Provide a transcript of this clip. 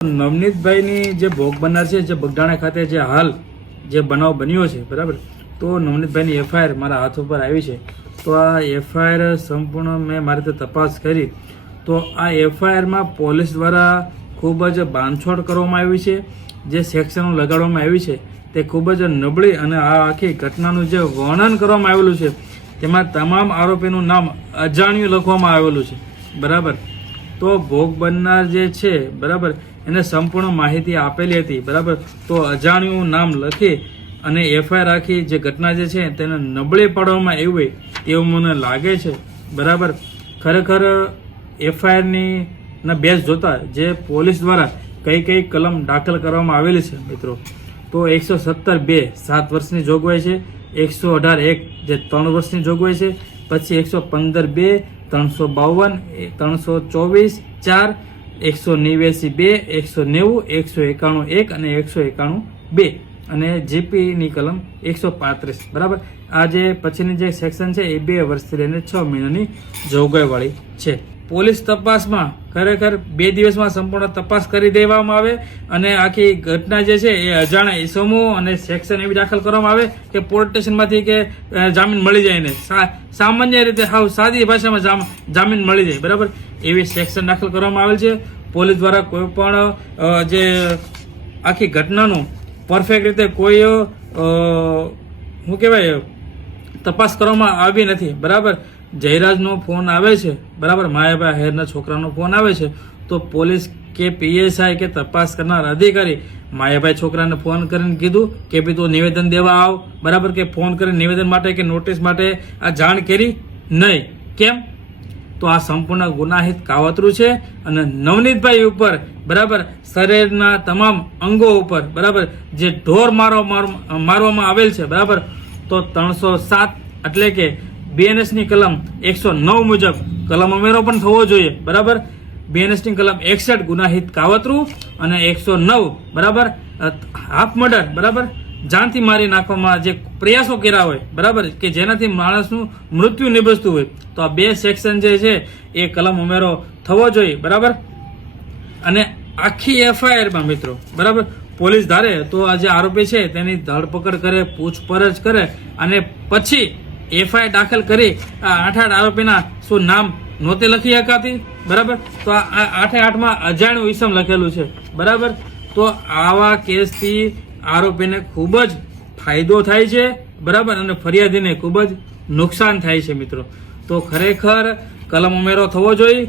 નવનીતભાઈની જે ભોગ બનનાર છે, જે બગદાણા ખાતે જે હાલ જે બનાવ બન્યો છે, બરાબર, તો નવનીતભાઈની એફઆઈઆર મારા હાથ ઉપર આવી છે. તો આ એફઆઈઆર સંપૂર્ણ મેં મારી રીતે તપાસ કરી તો આ એફઆઈઆરમાં પોલીસ દ્વારા ખૂબ જ બાંધછોડ કરવામાં આવી છે. જે સેક્શનો લગાડવામાં આવી છે તે ખૂબ જ નબળી અને આ આખી ઘટનાનું જે વર્ણન કરવામાં આવેલું છે તેમાં તમામ આરોપીનું નામ અજાણ્યું લખવામાં આવેલું છે, બરાબર. તો ભોગ બનનાર જે છે, બરાબર, એને સંપૂર્ણ માહિતી આપેલી હતી, બરાબર. તો અજાણ્યું નામ લખી અને એફઆઈઆર આખી જે ઘટના જે છે તેને નબળી પાડવામાં આવી હોય તેવું મને લાગે છે, બરાબર. ખરેખર એફઆઈઆરની ના બેઝ જોતા જે પોલીસ દ્વારા કઈ કઈ કલમ દાખલ કરવામાં આવેલી છે મિત્રો, તો 117(2) 7 વર્ષની જોગવાઈ છે, 118(1) જે 3 વર્ષની જોગવાઈ છે, પછી 115(2) 352, 324(4), 189(2), 190, 191 અને 191(2) અને જીપીની કલમ 135, બરાબર. આ જે પછીની જે સેક્શન છે એ 2 વર્ષથી લઈને 6 મહિનાની જોગવાઈવાળી છે. પોલીસ તપાસમાં ખરેખર 2 દિવસમાં સંપૂર્ણ તપાસ કરી દેવામાં આવે અને આખી ઘટના જે છે એ અજાણ્યા ઇસમો અને સેક્શન એવી દાખલ કરવામાં આવે કે પોલીસ સ્ટેશનમાંથી કે જામીન મળી જાય ને સામાન્ય રીતે હાવ સાદી ભાષામાં જામીન મળી જાય, બરાબર. એવી સેક્શન દાખલ કરવામાં આવેલ છે. પોલીસ દ્વારા કોઈ પણ જે આખી ઘટનાનું પરફેક્ટ રીતે કોઈ શું કહેવાય તપાસ કરવામાં આવી નથી, બરાબર. જયરાજનો ફોન આવે છે, બરાબર, માયાભાઈ આહિરના છોકરાનો ફોન આવે છે તો પોલીસ કે પીએસઆઈ કે તપાસ કરનાર અધિકારી માયાભાઈ છોકરાને ફોન કરીને કીધું કે ભાઈ તું નિવેદન દેવા આવ, બરાબર, કે ફોન કરીને નિવેદન માટે કે નોટિસ માટે આ જાણ કરી નહીં. કેમ? તો આ સંપૂર્ણ ગુનાહિત કાવતરું છે અને નવનીતભાઈ ઉપર, બરાબર, શરીરના તમામ અંગો ઉપર, બરાબર, જે ઢોર મારવામાં આવેલ છે, બરાબર, તો 307 એટલે કે BNS ની કલમ 109 મુજબ કલમ ઉમેરો પણ થવો જોઈએ, બરાબર. BNS ની કલમ 61 ગુનાહિત કાવતરું અને 109, બરાબર, હાફ મર્ડર, બરાબર, જાનથી મારી નાખવામાં જે પ્રયાસો કર્યા હોય, બરાબર, કે જેનાથી માણસનું મૃત્યુ નિપજતું હોય, તો આ 2 સેક્શન જે છે એ કલમ ઉમેરો થવો જોઈએ, બરાબર. અને આખી એફઆઈઆરમાં મિત્રો, બરાબર, પોલીસ ધારે તો આ જે આરોપી છે તેની ધરપકડ કરે, પૂછપરછ કરે અને પછી એફઆઈઆર દાખલ કરી આ 8 આરોપીના શું નામ નહોતી લખી શકાતી, બરાબર. તો આ 8માં અજાણ્યું ઇસમ લખેલું છે, બરાબર. તો આવા કેસથી આરોપીને ખૂબ જ ફાયદો થાય છે, બરાબર, અને ફરિયાદીને ખૂબ જ નુકસાન થાય છે મિત્રો. તો ખરેખર કલમ ઉમેરો થવો જોઈએ